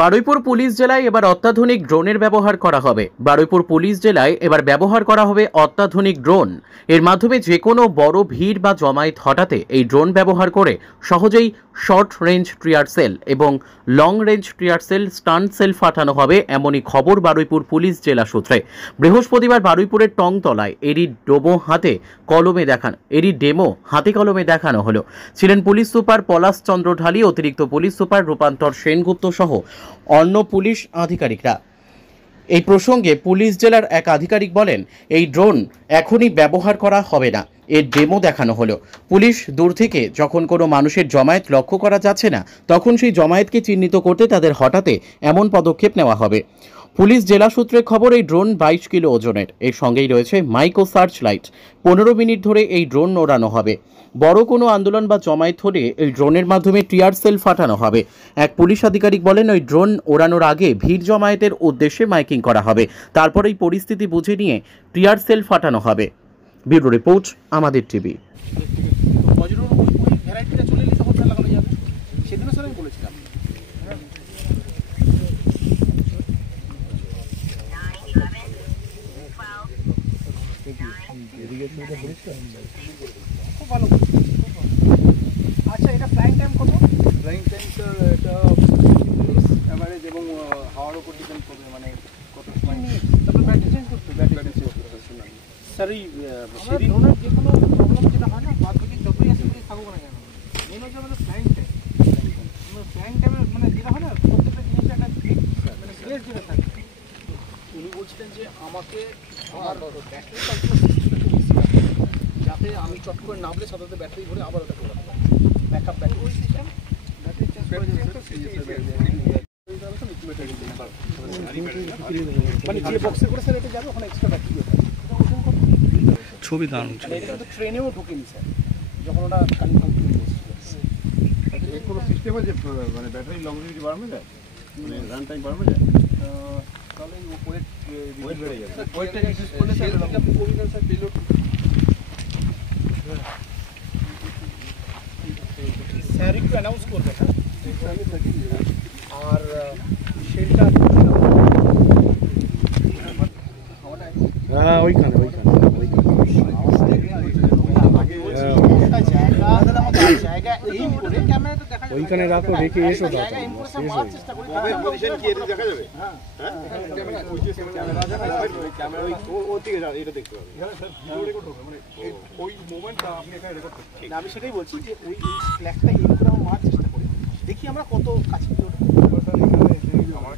Baruipur police জেলায় এবার অত্যাধুনিক ড্রোনের ব্যবহার করা হবে। বারুইপুর পুলিশ জেলায় এবার ব্যবহার করা হবে অত্যাধুনিক ড্রোন। এর মাধ্যমে যে কোনো বড় ভিড় বা জমায়েত হটাতে এই ড্রোন ব্যবহার করে সহজেই শর্ট রেঞ্জ ট্রিয়ার সেল এবং লং রেঞ্জ ট্রিয়ার সেল স্টান্ট সেল ফাটানো হবে, এমনই খবর বারুইপুর পুলিশ জেলা সূত্রে। বৃহস্পতিবার বারুইপুরের টংতলায় এরই ডেমো হাতে কলমে দেখানো হলো। ছিলেন পুলিশ সুপার পলাশ চন্দ্র ঢালি, অতিরিক্ত পুলিশ সুপার রূপান্তর সেনগুপ্ত সহ অন্য পুলিশ আধিকারিকরা। এই প্রসঙ্গে পুলিশ জেলার এক আধিকারিক বলেন, এই ড্রোন এখনই ব্যবহার করা হবে না, এর ডেমো দেখানো হলো। পুলিশ দূর থেকে যখন কোনো মানুষের জমায়েত লক্ষ্য করা যাচ্ছে না, তখন সেই জমায়েতকে চিহ্নিত করতে তাদের হঠাতে এমন পদক্ষেপ নেওয়া হবে। পুলিশ জেলা সূত্রে খবর, এই ড্রোন 22 কিলো ওজনের। এর সঙ্গেই রয়েছে মাইক্রো সার্চ লাইট। 15 মিনিট ধরে এই ড্রোন ওড়ানো হবে। বড় কোনো আন্দোলন বা জমায়েত হলে এই ড্রোনের মাধ্যমে টিয়ার সেল ফাটানো হবে। এক পুলিশ আধিকারিক বলেন, ওই ড্রোন ওড়ানোর আগে ভিড় জমায়েতের উদ্দেশ্যে মাইকিং করা হবে, তারপর এই পরিস্থিতি বুঝে নিয়ে টিয়ার সেল ফাটানো হবে। ব্যুরো রিপোর্ট, আমাদের টিভি। খুব ভালো। আচ্ছা, এটা ফ্লাইং টাইম কত? ফ্লাইং টাইম স্যার এটা অ্যাভারেজ এবং হাওয়ার উপর ডিপেন্ড করবে, মানে কত সময় নিয়ে তারপর ব্যাটারি চেঞ্জ করতে ব্যাটারি চেঞ্জ করতে হবে। স্যার এই সেদিন ধরনের যে কোনো প্রবলেম যেটা হয় না, বাদ বাকি যতই আসে থাকুক না কেন, মেন হচ্ছে আমাদের ফ্লাইং টাইম। ফ্লাইং টাইমের মানে যেটা হয় না, প্রত্যেকটা জিনিসটা একটা মানে গ্রেস যেটা থাকে। উনি বলছিলেন যে আমাকে আমার ব্যাটারি কন্ট্রোল যাতে আমি চট করে নামলে সাথে ব্যাটারি ভরে আবার ওটা করে backup battery system, battery change করে মানে যে বক্সে করে স্যার এটা যাবে, ওখানে এক্সট্রা ব্যাটারি হবে। ছবি দাঁড়ানো এটা কিন্তু ট্রেনেও ঢুকেনি স্যার, যখন ওটা কনফার্ম করে এসেছিল। এর কোনো সিস্টেম আছে মানে ব্যাটারি লংজিভিটি বাড়ানো যায়, মানে রান টাইম বাড়ানো যায়? তাহলে ওয়েট বেড়ে যাবে। ওয়েটটা রিডিউস করলে স্যার আপনি করবেন স্যার পেলোড স্যার একটু অ্যানাউন্স করবে না, আর সেটা হ্যাঁ ওইখানে ওইখানে রাখো, রেখে এসো। পজিশন কি এটা দেখা যাবে? হ্যাঁ ক্যামেরা ওই যে ক্যামেরা ওই দিকে যাও, এটা দেখতে পাবে। মানে ওই মোমেন্টটা আপনি এখানে রেকর্ড করতে। আমি সেটাই বলছি যে ওই ফ্ল্যাগটা এর করে আমরা মারার চেষ্টা করি, দেখি আমরা কত কাছে আমার